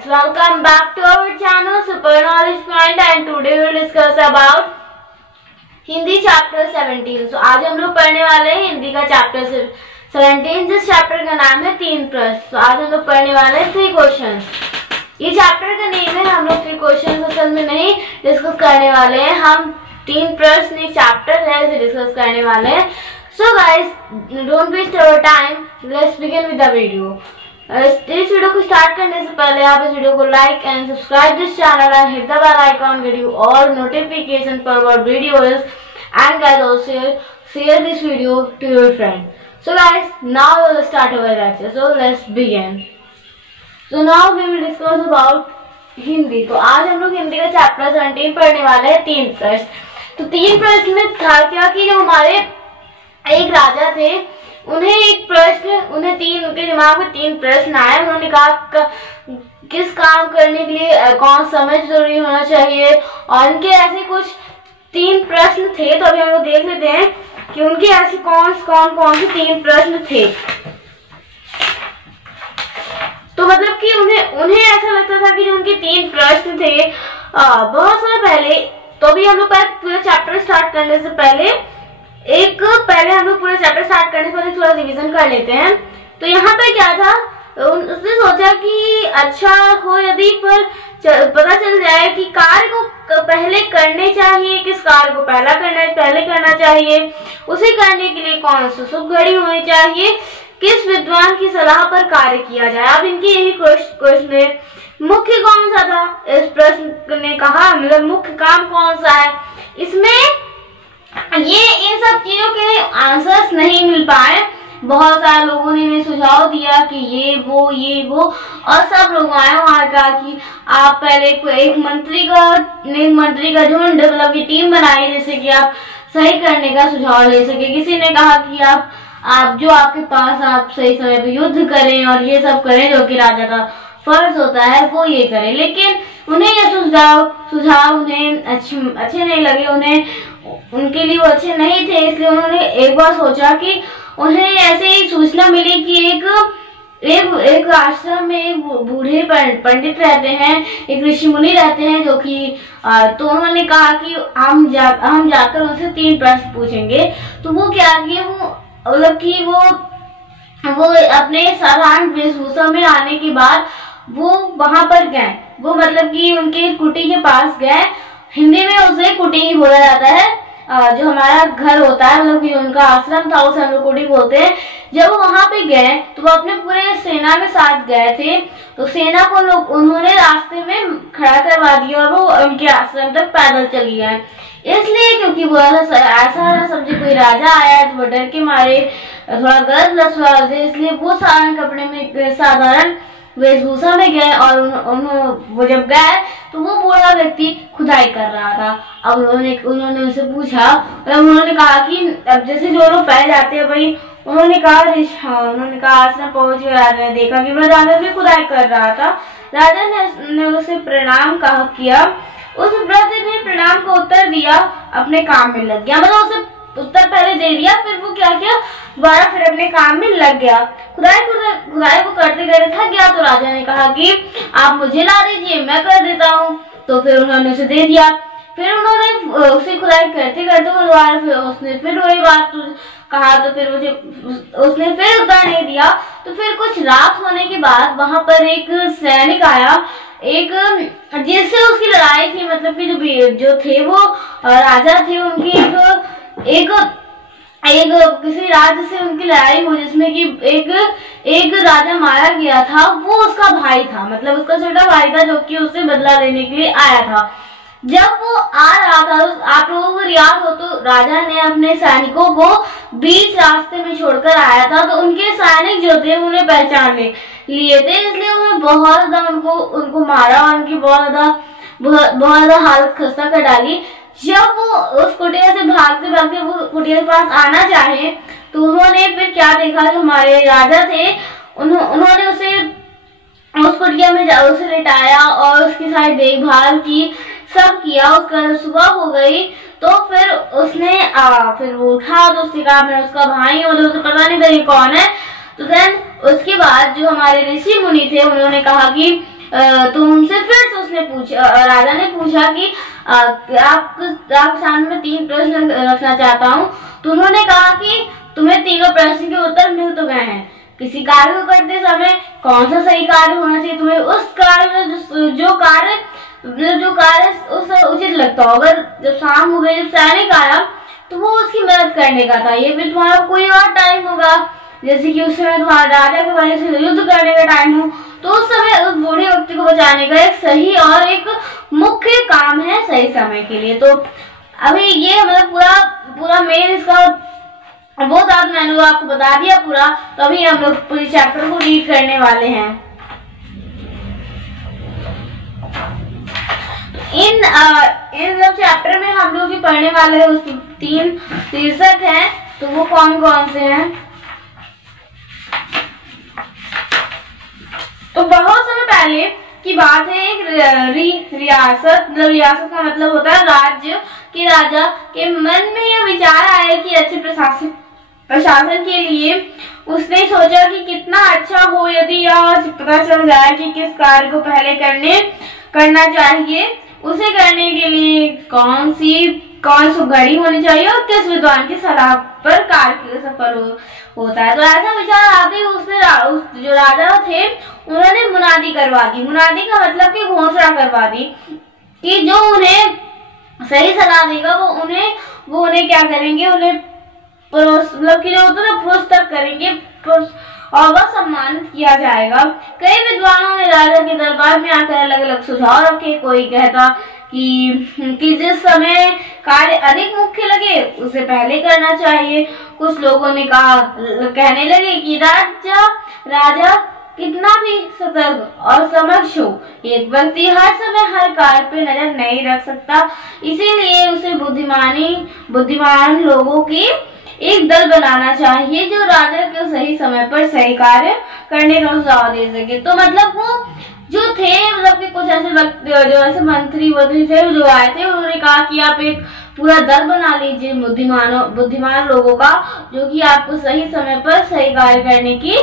guys, welcome back to our channel Super Knowledge Point and today we will discuss about Hindi chapter 17। तो आज हम लोग पढ़ने वाले हैं हिंदी का चैप्टर 17, जिस चैप्टर का नाम है 3 प्रश्न। तो आज हम लोग पढ़ने वाले हैं 3 क्वेश्चन। ये चैप्टर का नेम है, हम लोग 3 क्वेश्चन असल में नहीं डिस्कस करने वाले हैं, हम 3 प्रश्न एक चैप्टर है उसे डिस्कस करने वाले हैं। So guys, don't waste your time, let's begin with the video. इस वीडियो को स्टार्ट करने से पहले आप इस वीडियो को like and subscribe this channel and hit the bell icon, get you all notification for our videos and guys also share this video to your friend. So guys, now we will start our lecture, so let's begin. So now we will discuss about Hindi. तो आज हम लोग हिंदी का chapter 17 पढ़ने वाले हैं 3 प्रश्न। तो 3 प्रश्न में था क्या कि जो हमारे एक राजा थे, उन्हें उनके दिमाग में 3 प्रश्न आए। उन्होंने कहा किस काम करने के लिए कौन समय जरूरी होना चाहिए, और उनके ऐसे कुछ 3 प्रश्न थे। तो अभी हम लोग देख लेते हैं कि उनके ऐसे कौन से 3 प्रश्न थे। तो मतलब कि उन्हें ऐसा लगता था कि जो उनके 3 प्रश्न थे बहुत समय पहले। तो अभी हम लोग पूरा चैप्टर स्टार्ट करने से पहले हम लोग पूरा चैप्टर स्टार्ट करने से पहले थोड़ा रिवीजन कर लेते हैं। तो यहाँ पे क्या था, उसने सोचा कि अच्छा हो यदि पर पता चल जाए कि कार्य को पहले करने चाहिए, किस कार्य को पहले करना चाहिए, उसे करने के लिए कौन सी शुभ घड़ी होनी चाहिए, किस विद्वान की सलाह पर कार्य किया जाए। अब इनके यही क्वेश्चन है, मुख्य कौन सा था इस प्रश्न ने कहा, मतलब मुख्य काम कौन सा है। इसमें ये इन सब चीजों के आंसर्स नहीं मिल पाए। बहुत सारे लोगों ने सुझाव दिया कि ये वो और सब लोग आए वहां कहा कि आप पहले एक मंत्री का झुंड, मतलब की टीम बनाई जिससे कि आप सही करने का सुझाव ले सके। किसी ने कहा कि आप जो आपके पास आप सही समय पे युद्ध करें और ये सब करें जो कि राजा का फर्ज होता है वो ये करें। लेकिन उन्हें ये सुझाव उन्हें अच्छे नहीं लगे, उनके लिए वो अच्छे नहीं थे। इसलिए उन्होंने एक बार सोचा कि उन्हें ऐसे ही सूचना मिली कि एक आश्रम में एक बूढ़े पंडित रहते हैं, एक ऋषि मुनि रहते हैं जो कि तो उन्होंने कहा कि हम जाकर उनसे 3 प्रश्न पूछेंगे। तो वो क्या किए, मतलब कि वो अपने साधारण वेशभूषा में आने के बाद वो वहां पर गए। वो मतलब कि उनके कुटी के पास गए। हिंदी में उसे कुटी बोला जाता है, जो हमारा घर होता है, मतलब कि उनका आश्रम था उसे हम लोग कुटी बोलते हैं। जब वो वहां पे गए तो वो अपने पूरे सेना के साथ गए थे। तो सेना को उन्होंने रास्ते में खड़ा करवा दिया और वो उनके आश्रम तक पैदल चली गए। इसलिए क्योंकि वो ऐसा समझे कोई राजा आया है, तो वो डर के मारे थोड़ा गलत लफ्ज़ थे, इसलिए वो साधारण वेशभूषा में गए। और वो जब गए तो वो बूढ़ा व्यक्ति खुदाई कर रहा था। अब उन्होंने उनसे पूछा, उन्होंने कहा कि अब जैसे जो लोग पहले जाते हैं भाई, उन्होंने कहा आश्रम पहुंच गया। राजा ने देखा कि राजा भी खुदाई कर रहा था। राजा ने उसे प्रणाम किया। उस वृद्ध ने प्रणाम का उत्तर दिया, अपने काम में लग गया। मतलब उसे उत्तर पहले दे दिया, फिर वो क्या किया, दोबारा फिर अपने काम में लग गया। खुदाई को करते थक गया। तो राजा ने कहा कि आप मुझे ला दीजिए, मैं कर देता हूँ। तो फिर उन्होंने उसे दे दिया। फिर उन्होंने उसे खुदाई करते उसने फिर वही बात कहा। तो फिर उसने फिर उत्तर नहीं दिया। तो फिर कुछ रात होने के बाद वहां पर एक सैनिक आया, जिससे उसकी लड़ाई थी। मतलब कि जो थे वो राजा थे, उनकी एक किसी राज्य से उनकी लड़ाई हुई, जिसमें कि एक राजा मारा गया था। वो उसका भाई था, मतलब उसका छोटा भाई था, जो कि उससे बदला लेने के लिए आया था। जब वो आ रहा था, आप लोगों को याद हो तो राजा ने अपने सैनिकों को बीच रास्ते में छोड़कर आया था। तो उनके सैनिक जो थे उन्हें पहचान लिए थे, इसलिए उन्हें बहुत ज्यादा उनको मारा और उनकी बहुत ज्यादा हालत खस्ता कर डाली। जब वो उस कुटिया से भागते वो कुटिया के पास आना चाहे, तो उन्होंने फिर क्या देखा, जो हमारे राजा थे उन्होंने उसे उस कुटिया में उसे लिटाया और उसकी सारी देखभाल की, सब किया। उसका सुबह हो गई तो फिर उसने फिर वो उठा तो उसने कहा मैं उसका भाई हूँ, तो उसे पता नहीं था ये कौन है। तो देन उसके बाद जो हमारे ऋषि मुनि थे उन्होंने कहा कि तो उनसे फिर से उसने पूछा, राजा ने पूछा कि आप सामने में 3 प्रश्न रखना चाहता हूँ। तो उन्होंने कहा कि तुम्हें तीनों प्रश्न के उत्तर मिल तो गए हैं। किसी कार्य को करते समय कौन सा सही कार्य होना चाहिए, तुम्हें उस कार्य में जो कार्य उस उचित लगता हो। अगर जब शाम हो गई, जब सैनिक आया तो वो उसकी मदद करने का था। ये फिर तुम्हारा कोई और टाइम होगा, जैसे कि उस समय तुम्हारा राजा के भाई से युद्ध करने का टाइम हो, तो उस समय उस बूढ़े व्यक्ति को बचाने का एक सही और एक मुख्य काम है सही समय के लिए। तो अभी ये मतलब पूरा मेन इसका बहुत ज्यादा मैंने आपको बता दिया पूरा। तो अभी हम लोग पूरे चैप्टर को रीड करने वाले हैं। इन चैप्टर में हम लोग जो पढ़ने वाले हैं उसके 3 शीर्षक हैं। तो वो कौन कौन से हैं? तो बहुत समय पहले की बात है, एक रियासत, मतलब रियासत का मतलब होता है राज्य, कि राजा के मन में यह विचार आया कि अच्छे प्रशासन के लिए उसने सोचा कि कितना अच्छा हो यदि यह पता चल जाए कि किस कार्य को पहले करना चाहिए। उसे करने के लिए कौन सी घड़ी होनी चाहिए और किस विद्वान की सलाह पर कार्य सफल होता है। तो ऐसा विचार आते ही उसने जो राजा थे उन्होंने मुनादी करवा दी। मुनादी का मतलब कि घोषणा करवा दी कि जो उन्हें सही सलाह देगा वो उन्हें क्या करेंगे, उन्हें मतलब कि जो होता है पुरस्कृत करेंगे और वह सम्मानित किया जाएगा। कई विद्वानों ने राजा के दरबार में आकर अलग अलग सुझाव रखे। कोई कहता कि जिस समय कार्य अधिक मुख्य लगे उसे पहले करना चाहिए। कुछ लोगों ने कहने लगे कि राजा कितना भी सतर्क और समक्ष हो, एक व्यक्ति हर समय हर कार्य पे नजर नहीं रख सकता, इसीलिए उसे बुद्धिमान लोगों की एक दल बनाना चाहिए जो राजा को सही समय पर सही कार्य करने का सुझाव दे सके। तो मतलब वो जो थे, मतलब कि कुछ ऐसे व्यक्ति जो ऐसे मंत्री थे जो आए थे, उन्होंने कहा कि आप एक पूरा दल बना लीजिए बुद्धिमान लोगों का, जो कि आपको सही समय पर सही कार्य करने की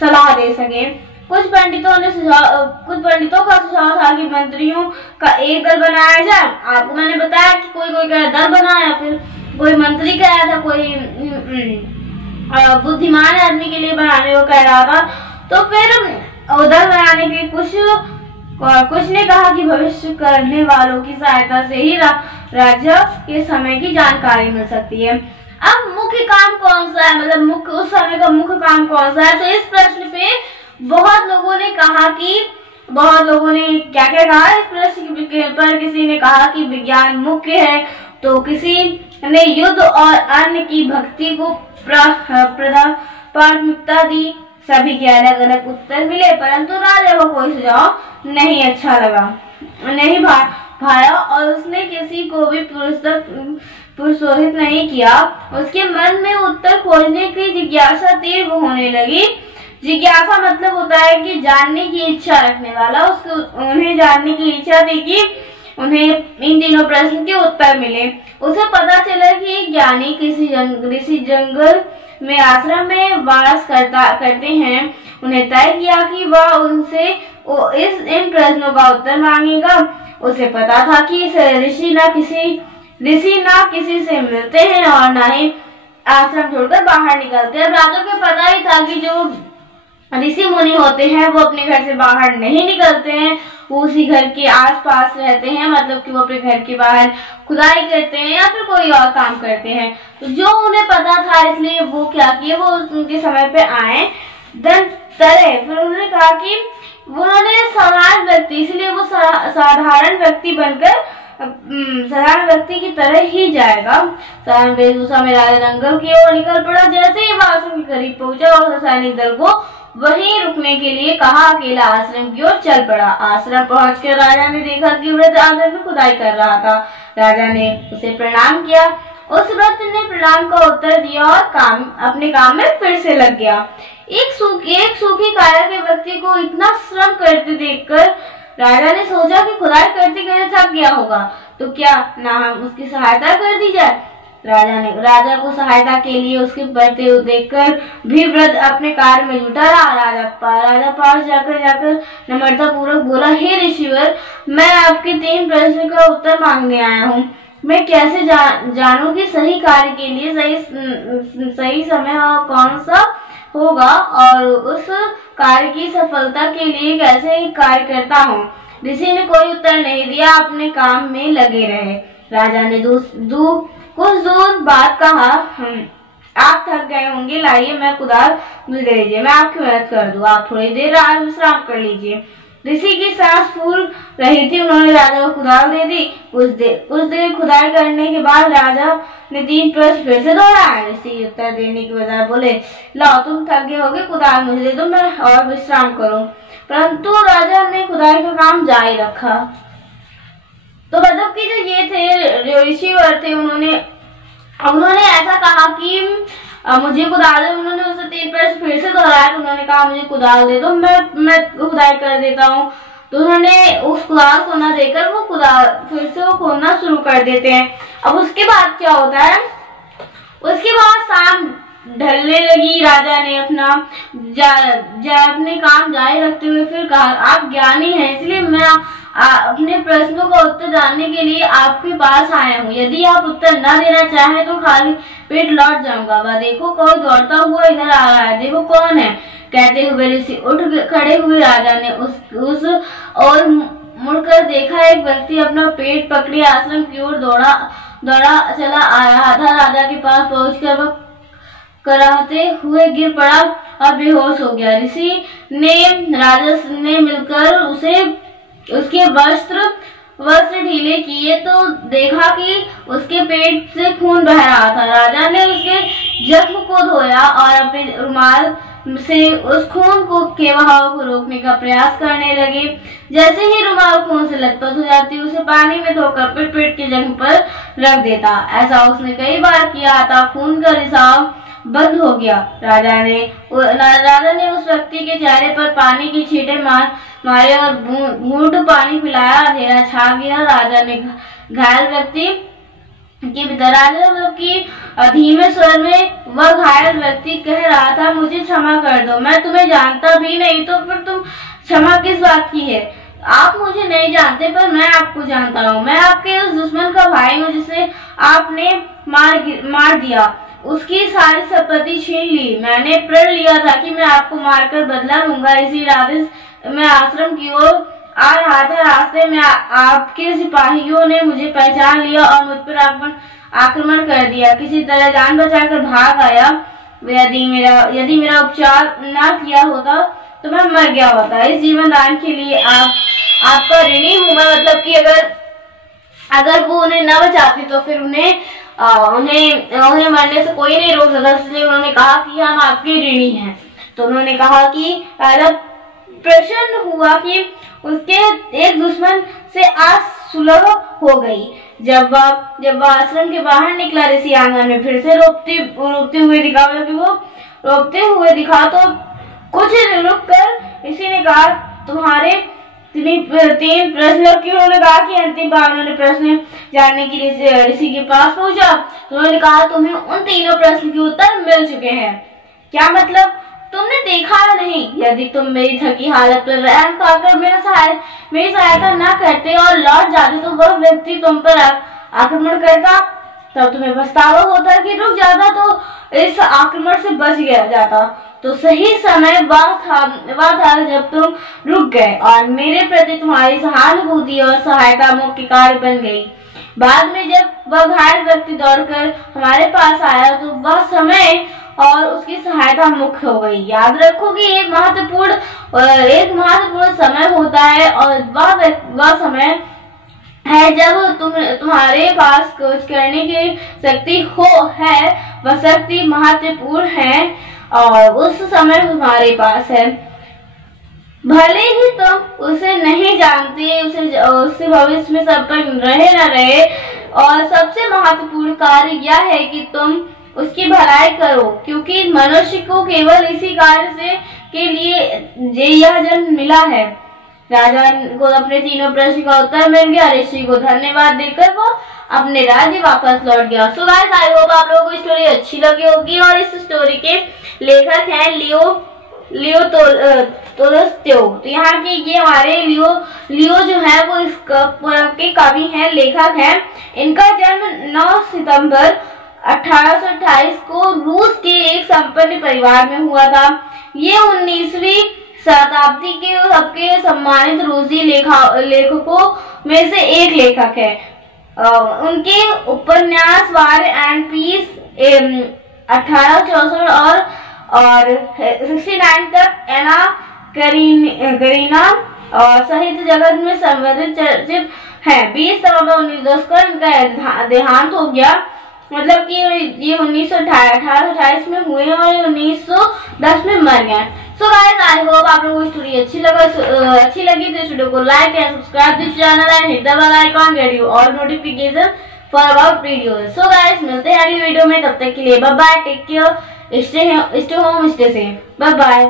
सलाह दे सके। कुछ पंडितों का सुझाव था कि मंत्रियों का एक दल बनाया जाए। आपको मैंने बताया कि कोई का दल बनाया, फिर कोई मंत्री कह रहा था, कोई बुद्धिमान आदमी के लिए बनाने को कह रहा था। तो फिर दल बनाने के कुछ ने कहा कि भविष्य करने वालों की सहायता से ही राज्य के समय की जानकारी मिल सकती है। अब मुख्य काम कौन सा है, मतलब उस समय का मुख्य काम कौन सा है? तो इस प्रश्न पे बहुत लोगों ने क्या क्या कहा इस प्रश्न पर। किसी ने कहा कि विज्ञान मुख्य है, तो किसी ने युद्ध और अन्य की भक्ति को प्राथमिकता दी। सभी के अलग अलग उत्तर मिले, परंतु राजा को कोई सुझाव नहीं अच्छा लगा, नहीं भाया और उसने किसी को भी प्रोत्साहित नहीं किया। उसके मन में उत्तर खोजने की जिज्ञासा तीव्र होने लगी। जिज्ञासा मतलब होता है कि जानने की इच्छा रखने वाला। उन्हें जानने की इच्छा थी कि उन्हें इन तीनों प्रश्न के उत्तर मिले। उसे पता चला कि एक ज्ञानी किसी जंगल में आश्रम में वास करते हैं। उन्हें तय किया कि वह उनसे इन प्रश्नों का उत्तर मांगेगा। उसे पता था कि ऋषि ना किसी से मिलते हैं और ना ही आश्रम छोड़कर बाहर निकलते हैं। राजा को पता ही था कि जो ऋषि मुनि होते हैं वो अपने घर से बाहर नहीं निकलते हैं, वो उसी घर के आसपास रहते हैं, मतलब कि वो अपने घर के बाहर खुदाई करते हैं या फिर कोई और काम करते हैं। तो जो उन्हें पता था, इसलिए वो क्या किए, वो उनके समय पे आए फिर उन्होंने कहा कि उन्होंने साधारण व्यक्ति, इसलिए वो साधारण व्यक्ति बनकर साधारण व्यक्ति की तरह ही जाएगा। साधारण वेशभूषा में राजा जंगल की ओर निकल पड़ा। जैसे ही वह आश्रम के करीब पहुंचा और सैनिक दल को वहीं रुकने के लिए कहा, अकेला आश्रम की ओर चल पड़ा। आश्रम पहुंचकर राजा ने देखा कि वृद्ध आंगन में खुदाई कर रहा था। राजा ने उसे प्रणाम किया। उस वृद्ध ने प्रणाम का उत्तर दिया और अपने काम में फिर से लग गया। एक सूखी काया के व्यक्ति को इतना श्रम करते देखकर राजा ने सोचा कि खुदाई करते करते थक गया होगा, तो क्या ना हम उसकी सहायता कर दी जाए। राजा को सहायता के लिए उसके बढ़ते हुए देखकर भी वृद्ध अपने कार्य में जुटा रहा। राजा पास जाकर नम्रता पूर्वक बोला, हे ऋषिवर, मैं आपके 3 प्रश्न का उत्तर मांगने आया हूँ। मैं कैसे जानूं कि सही कार्य के लिए सही समय और कौन सा होगा, और उस कार्य की सफलता के लिए कैसे कार्य करता हूँ। ऋषि ने कोई उत्तर नहीं दिया, अपने काम में लगे रहे। राजा ने कुछ दूर बाद कहा, आप थक गए होंगे, लाइए मैं कुदाल मुझे दे दीजिए, मैं आपकी मदद कर दूं। आप थोड़ी देर विश्राम कर लीजिए। ऋषि की सांस फूल रही थी, उन्होंने राजा को कुदाल दे दी। कुछ देर खुदाई करने के बाद राजा ने 3 प्रश्न फिर से दोहराए। ऋषि उत्तर देने के बजाय बोले, लाओ तुम थक गए होगे, कुदाल मुझे दे दो, मैं और विश्राम करूं। परंतु राजा ने खुदाई का काम जारी रखा। तो मतलब कि जो ये थे, जो ऋषिवर थे, उन्होंने ऐसा कहा कि मुझे कुदाल दो। उन्होंने उसे 3 प्रश्न फिर से दोहराया। तो उन्होंने कहा, मुझे कुदाल दे दो, मैं खुदाई कर देता हूँ। तो उन्होंने उस कुदाल को न देकर वो कुदाल फिर से वो खोदना शुरू कर देते हैं। अब उसके बाद क्या होता है, उसके बाद शाम ढलने लगी। राजा ने अपने काम जारी रखते हुए फिर कहा, आप ज्ञानी हैं, इसलिए मैं अपने प्रश्नों का उत्तर जानने के लिए आपके पास आया हूँ। यदि आप उत्तर न देना चाहें तो खाली पेट लौट जाऊंगा। वह देखो, कोई दौड़ता हुआ इधर आ रहा है, देखो कौन है। कहते हुए ऋषि उठ खड़े हुए। राजा ने उस और मुड़कर देखा, एक व्यक्ति अपना पेट पकड़े आश्रम की ओर दौड़ा चला आ रहा था। राजा के पास पहुंचकर वह कराहते हुए गिर पड़ा और बेहोश हो गया। ऋषि ने राजा ने मिलकर उसके वस्त्र ढीले किए तो देखा कि उसके पेट से खून बह रहा था। राजा ने उसके जख्म को धोया और अपने रुमाल से उस खून के बहाव को रोकने का प्रयास करने लगे। जैसे ही रुमाल खून से लथपथ हो जाती, उसे पानी में धोकर पेट के जख्म पर रख देता। ऐसा उसने कई बार किया था। खून का रिसाव बंद हो गया। राजा ने उस व्यक्ति के चेहरे पर पानी की छींटे मारे और घूंट पानी पिलाया। अंधेरा छा गया। राजा ने घायल व्यक्ति की धीमे स्वर में वह घायल व्यक्ति कह रहा था, मुझे क्षमा कर दो, मैं तुम्हें जानता भी नहीं, तो फिर तुम क्षमा किस बात की है। आप मुझे नहीं जानते पर मैं आपको जानता हूँ। मैं आपके उस दुश्मन का भाई हूँ जिसे आपने मार दिया। उसकी सारी संपत्ति छीन ली। मैंने प्रण लिया था कि मैं आपको मारकर बदला लूंगा। इसी रास्ते मैं आश्रम की ओर आ रहा था। रास्ते में आपके सिपाहियों ने मुझे पहचान लिया और मुझ पर आक्रमण कर दिया। किसी तरह जान बचाकर भाग आया। यदि मेरा उपचार न किया होता तो मैं मर गया होता। इस जीवन दान के लिए आपका ऋणी हूँ मैं। मतलब कि अगर वो उन्हें न बचाती तो फिर उन्हें मरने से कोई नहीं रोक सकता। इसलिए उन्होंने कहा कि हम आपके ऋणी हैं। तो उन्होंने कहा कि राजा प्रसन्न हुआ कि उसके एक दुश्मन से आज सुलह हो गई। जब वह आश्रम के बाहर निकला, ऋषि आंगन में फिर से रोते हुए दिखा। मतलब कि वो रोते हुए दिखा। तो कुछ रुक कर ऋषि ने कहा, तुम्हारे 3 प्रश्न की। उन्होंने कहा कि अंतिम बार उन्होंने प्रश्न जानने के लिए ऋषि के पास पहुंचा। तो उन्होंने कहा, तुम्हें उन 3 प्रश्न के उत्तर मिल चुके हैं। क्या मतलब? तुमने देखा नहीं। यदि तुम मेरी थकी हालत पर रहम खाकर मेरी सहायता न करते और लौट जाते तो वह व्यक्ति तुम पर आक्रमण करता। तब तुम्हें पछतावा होता कि रुक जाता तो इस आक्रमण से बच गया जाता। तो सही समय वह था जब तुम रुक गए और मेरे प्रति तुम्हारी सहानुभूति और सहायता मुख्य कार्य बन गई। बाद में जब वह घायल व्यक्ति दौड़कर हमारे पास आया तो वह समय और उसकी सहायता मुख्य हो गई। याद रखो कि एक महत्वपूर्ण समय होता है और वह समय है जब तुम्हारे पास कुछ करने की शक्ति है। वह शक्ति महत्वपूर्ण है और उस समय तुम्हारे पास है। भले ही तुम उसे नहीं जानते, उससे भविष्य में संपर्क रहे न रहे, और सबसे महत्वपूर्ण कार्य यह है कि तुम उसकी भलाई करो, क्योंकि मनुष्य को केवल इसी कार्य के लिए यह जन्म मिला है। राजा को अपने 3 प्रश्न का उत्तर मिल गया। ऋषि को धन्यवाद देकर वो अपने राज्य वापस लौट गया। सो गाइस आई होप आप लोगों को स्टोरी अच्छी लगी होगी और इस स्टोरी के लेखक हैं लियो तोल्स्टॉय। तो यहाँ के ये हमारे लियो जो है वो इस के कवि हैं, लेखक हैं। इनका जन्म 9 सितंबर 1828 को रूस के एक संपन्न परिवार में हुआ था। ये 19वीं शताब्दी के सबके सम्मानित रूसी लेखकों में से एक लेखक है। उनके उपन्यास वार एंड पीस 1864 और 69 तक एना करीना और साहित्य जगत में संबंधित चर्चित है। 20 नवंबर 1910 को इनका देहांत हो गया। मतलब कि ये 1828 में हुए और 1910 में मर गए। सो गाइस आई होप आप लोगों को स्टोरी अच्छी लगी तो इस वीडियो को like and subscribe this channel and hit the bell icon get you all notification for about videos. So guys मिलते हैं अगली वीडियो में, तब तक के लिए bye bye, take care, stay home, stay safe, bye bye.